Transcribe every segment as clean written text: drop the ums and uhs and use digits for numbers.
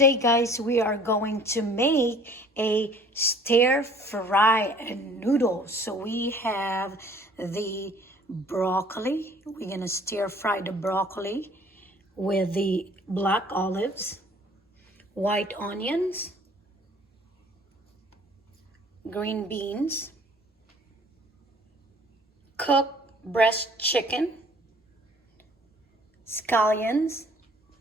today, guys, we are going to make a stir fry noodles. So we have the broccoli. We're gonna stir fry the broccoli with the black olives, white onions, green beans, cooked breast chicken, scallions,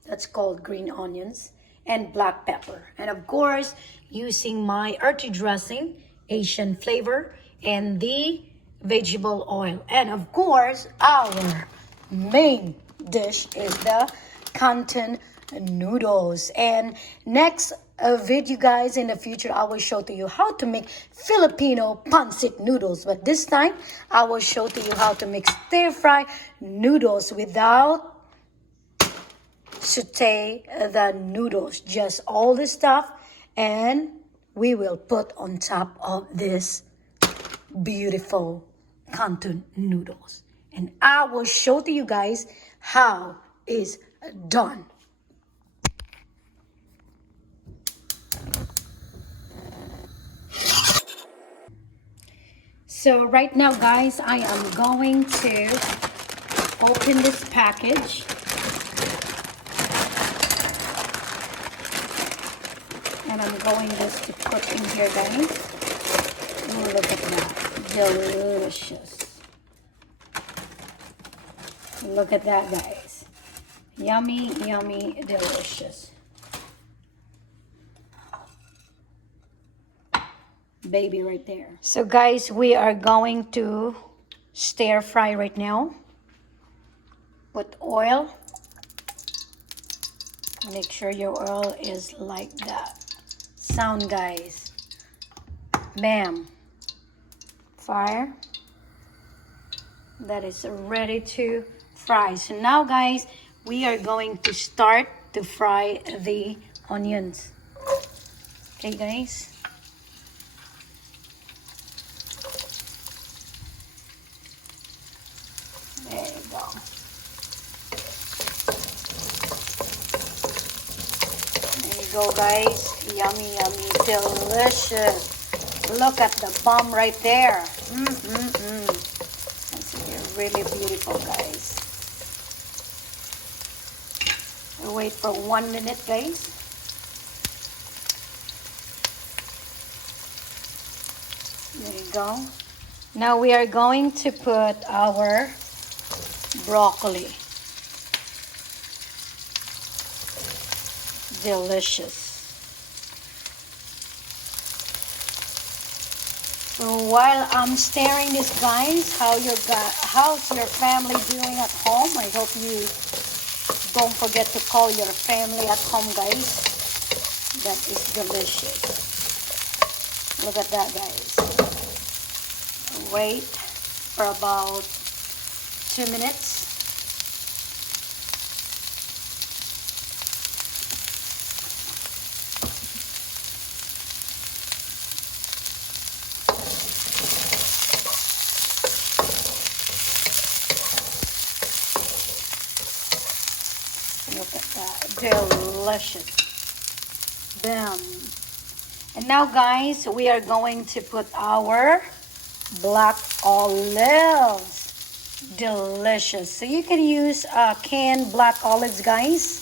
that's called green onions, and black pepper. And of course, using my earthy dressing, Asian flavor, and the vegetable oil. And of course, our main dish is the canton noodles. And next video, guys, in the future, I will show to you how to make Filipino pancit noodles. But this time, I will show to you how to make stir-fry noodles without saute the noodles, just all the stuff, and we will put on top of this beautiful canton noodles, and I will show to you guys how it's done. So right now, guys, I am going to open this package. And I'm going just to put in here, guys. Oh, look at that. Delicious. Look at that, guys. Yummy, yummy, delicious. Baby right there. So, guys, we are going to stir fry right now. Put oil. Make sure your oil is like that. Sound, guys. Bam. Fire. That is ready to fry. So now, guys, we are going to start to fry the onions. Okay, guys. There you go. There you go, guys. Yummy, yummy, delicious. Look at the bomb right there. It's really beautiful, guys. We'll wait for 1 minute, guys. There you go. Now we are going to put our broccoli. Delicious. So while I'm stirring this, guys, how's your family doing at home? I hope you don't forget to call your family at home, guys. That is delicious. Look at that, guys. Wait for about 2 minutes. Look at that, delicious. Bam. And now, guys, we are going to put our black olives. Delicious. So you can use canned black olives, guys,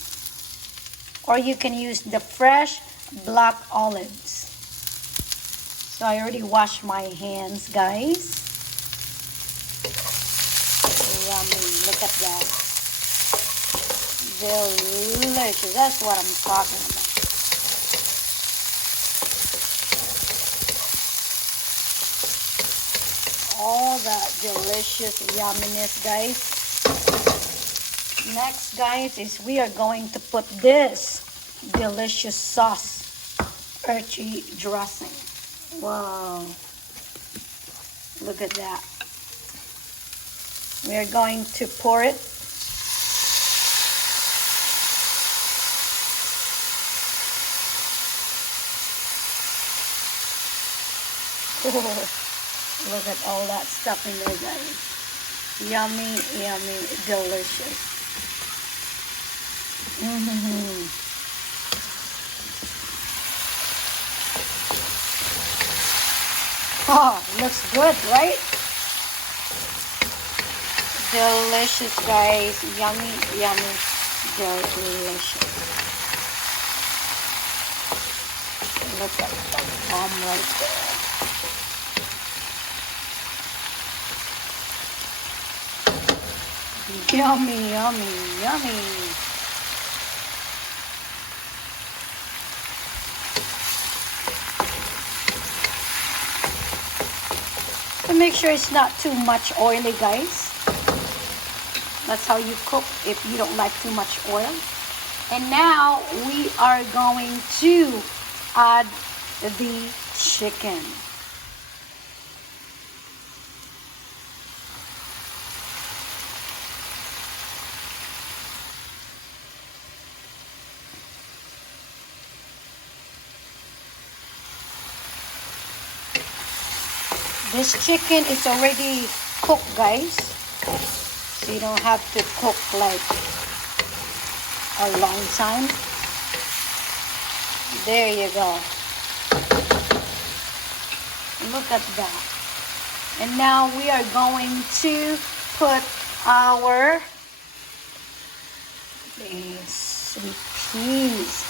or you can use the fresh black olives. So I already washed my hands, guys. Yummy. Look at that. Delicious. That's what I'm talking about. All that delicious yumminess, guys. Next, guys, is we are going to put this delicious sauce, earthy dressing. Wow. Look at that. We are going to pour it. Look at all that stuff in there, guys. Yummy, yummy, delicious. Oh, looks good, right? Delicious, guys. Yummy, yummy, delicious. Look at the bomb right there. Yummy, yummy, yummy. So make sure it's not too much oily, guys. That's how you cook if you don't like too much oil. And now we are going to add the chicken. This chicken is already cooked, guys. So you don't have to cook like a long time. There you go. Look at that. And now we are going to put our sweet peas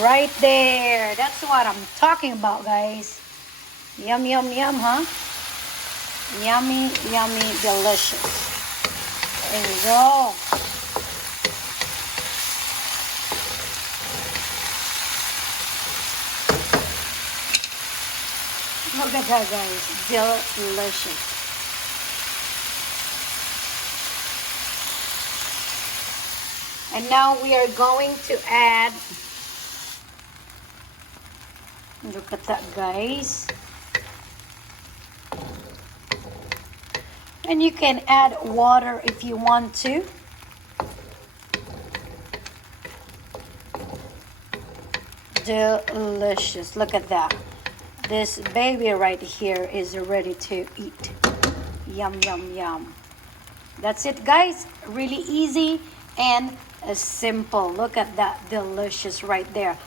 right there. That's what I'm talking about, guys. Yum, yum, yum, huh? Yummy, yummy, delicious. There you go. Look at that, guys. Delicious. And now we are going to add, look at that, guys. And you can add water if you want to. Delicious. Look at that. This baby right here is ready to eat. Yum, yum, yum. That's it, guys. Really easy and simple. Look at that. Delicious right there.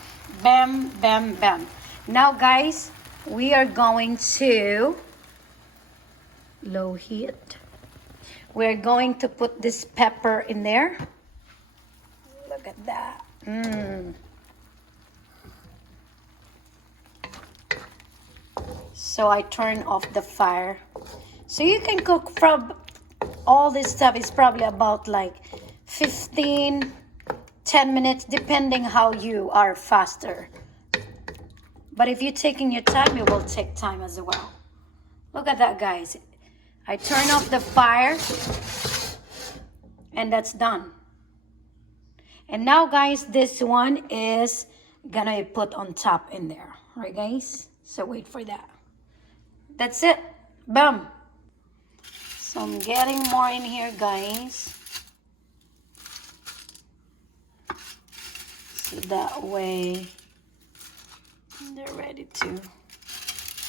Bam, bam, bam. Now, guys, we are going to low heat. We're going to put this pepper in there. Look at that. So I turn off the fire. So you can cook from all this stuff. It's probably about like 10 minutes, depending how you are faster. But if you're taking your time, it will take time as well. Look at that, guys. I turn off the fire and that's done. And now, guys, this one is gonna be put on top in there. All right, guys? So wait for that. That's it. Boom. So I'm getting more in here, guys. So that way they're ready to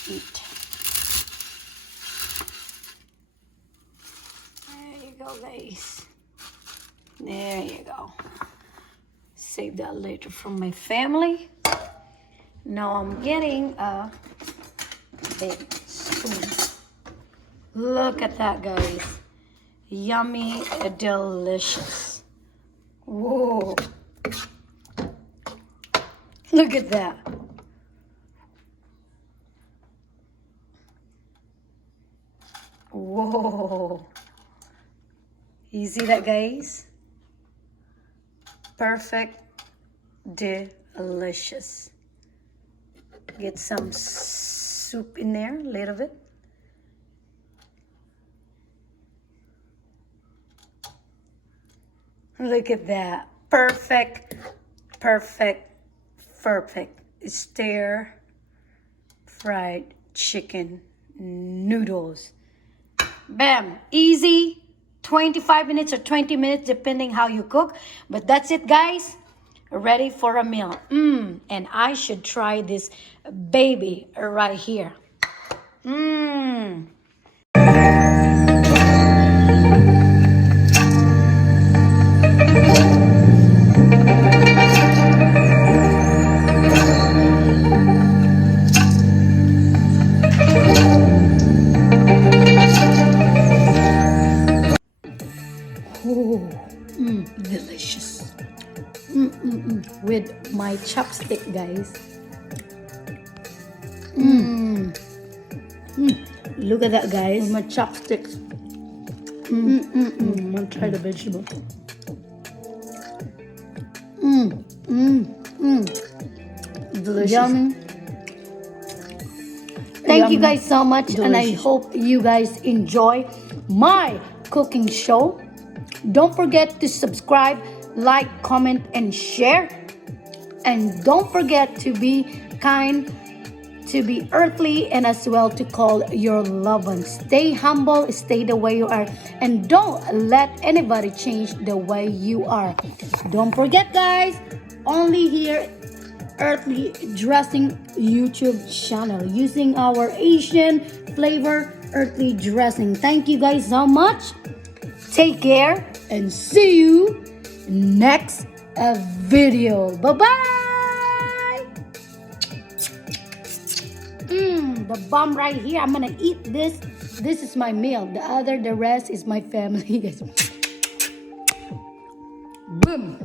eat. There you go, guys. There you go. Save that later for my family. Now I'm getting a big spoon. Look at that, guys. Yummy, delicious. Whoa. Look at that. Whoa. You see that, guys? Perfect, delicious. Get some soup in there, a little bit. Look at that. Perfect, perfect, perfect. Stir fried chicken noodles. Bam, easy. 25 minutes or 20 minutes, depending how you cook. But that's it, guys. Ready for a meal. And I should try this baby right here. my chopstick, guys. Look at that, guys. My chopsticks. I'm gonna try the vegetable. Delicious. Yummy. Thank you guys so much, and I Delicious. hope you guys enjoy my cooking show. Don't forget to subscribe, like, comment, and share. And don't forget to be kind, to be earthly, and as well to call your loved ones. Stay humble, stay the way you are, and don't let anybody change the way you are. Don't forget, guys, only here Earthly Dressing YouTube channel using our Asian flavor earthly dressing. Thank you guys so much. Take care and see you next video. Bye-bye. The bomb right here. I'm gonna eat this. This is my meal. The rest is my family. Guys. Boom.